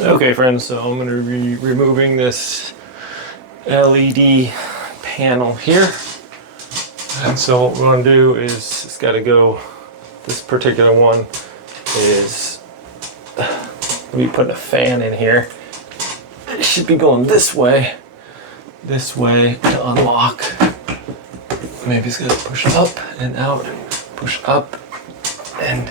Okay friends, so I'm going to be removing this LED panel here. And so what we're going to do is, it's got to go, this particular one is, let me put a fan in here. It should be going this way to unlock. Maybe it's got to push up and out, push up and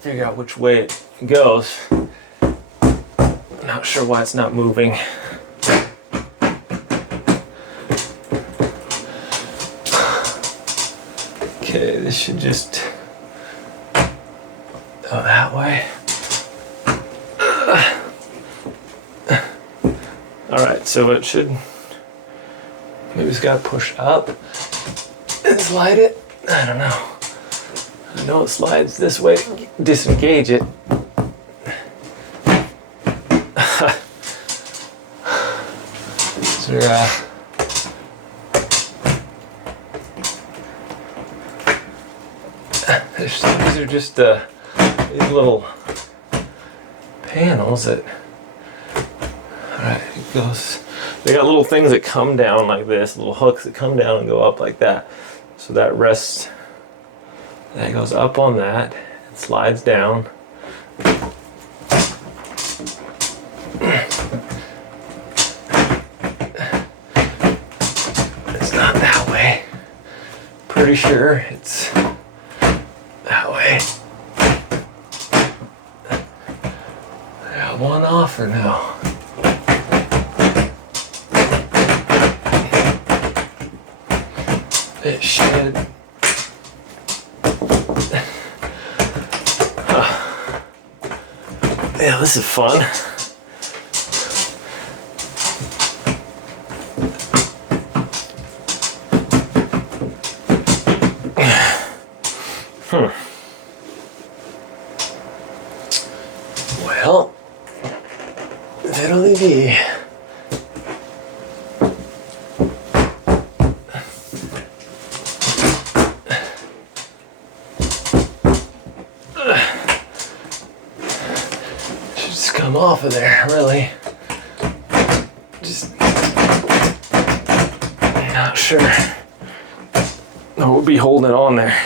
figure out which way it goes. Not sure why it's not moving. Okay, this should just go that way. Alright, so it should, maybe it's got to push up and slide it. I don't know. I know it slides this way, disengage it. So these are just these little panels that, alright, it goes, they got little things that come down like this, little hooks that come down and go up like that. So that rests, that goes up on that, and slides down. It's not that way. Pretty sure it's that way. I got one off or no? It should. Yeah, this is fun. Well, fiddly dee. Come off of there, really. Just not sure. No, we'll be holding it on there.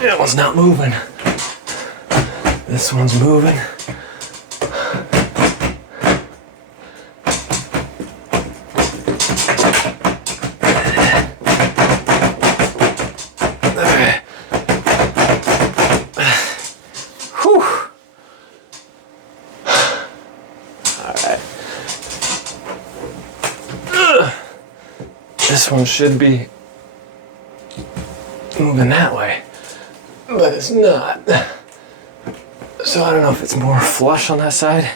That one's not moving. This one's moving. This one should be moving that way, but it's not. So I don't know if it's more flush on that side.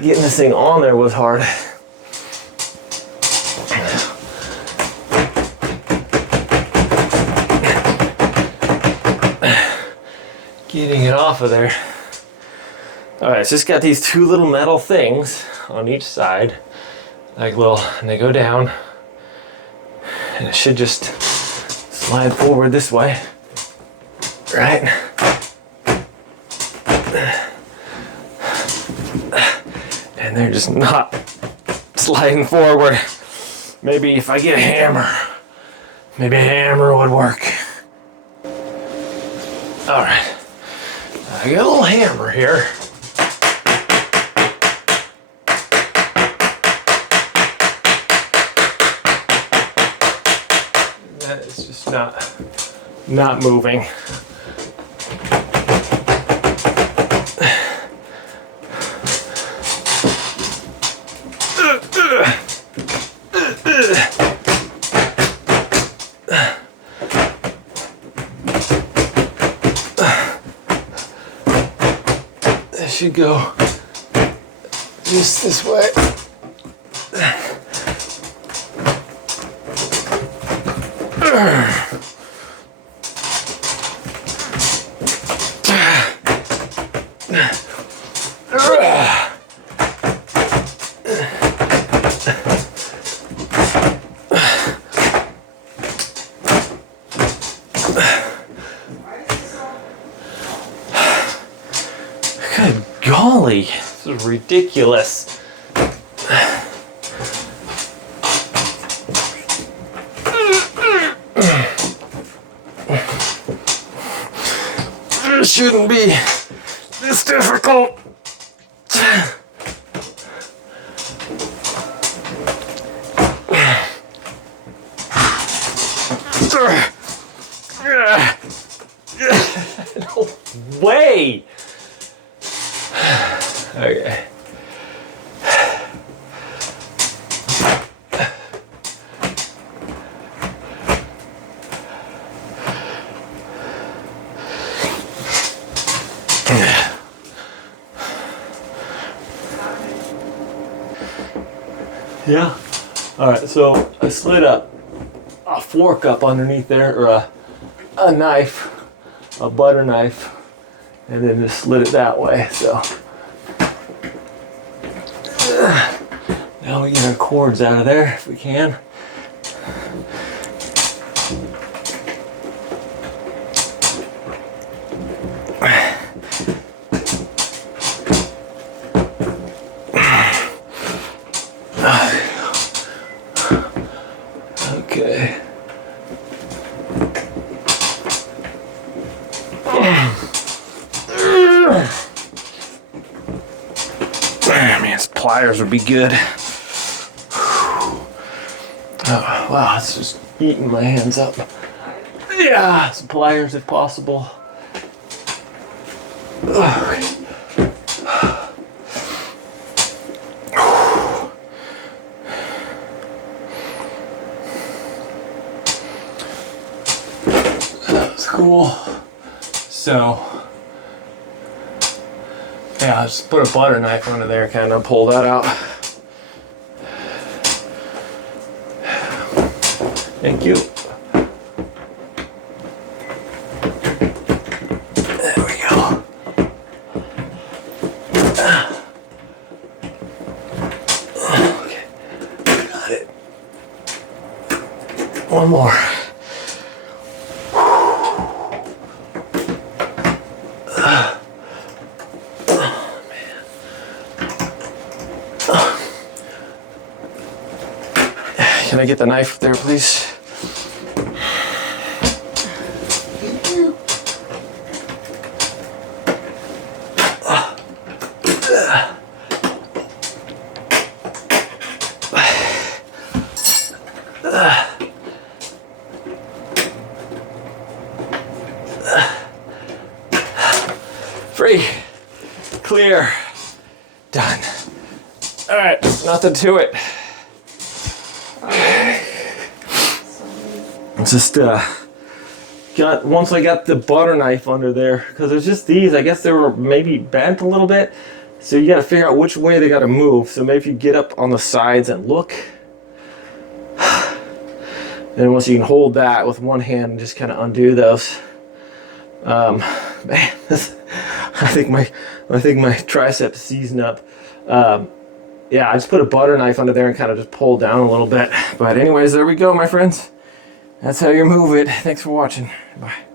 Getting this thing on there was hard. Getting it off of there. Alright, so it's got these two little metal things on each side, like little, and they go down, and it should just slide forward this way, right? And they're just not sliding forward. Maybe if I get a hammer, maybe a hammer would work. Alright. I got a little hammer here. That is just not moving. Should go just this way. Good golly, this is ridiculous. It shouldn't be this difficult. No way. Okay. Yeah. All right. So I slid a fork up underneath there, or a knife, a butter knife, and then just slid it that way. So now we get our cords out of there if we can. Okay. Man, his pliers would be good. Oh, wow, it's just eating my hands up. Yeah, some pliers if possible. Okay. That's cool. So, yeah, I just put a butter knife under there, kind of pull that out. Thank you. There we go. Okay, got it. One more. Can I get the knife there, please? Free, clear, done. All right, nothing to it. Just once I got the butter knife under there, because there's just these, I guess they were maybe bent a little bit, so you got to figure out which way they got to move. So maybe if you get up on the sides and look, then once you can hold that with one hand and just kind of undo those. Man, I think my triceps is seizing up. Yeah, I just put a butter knife under there and kind of just pulled down a little bit. But anyways, there we go, my friends. That's how you move it. Thanks for watching. Bye.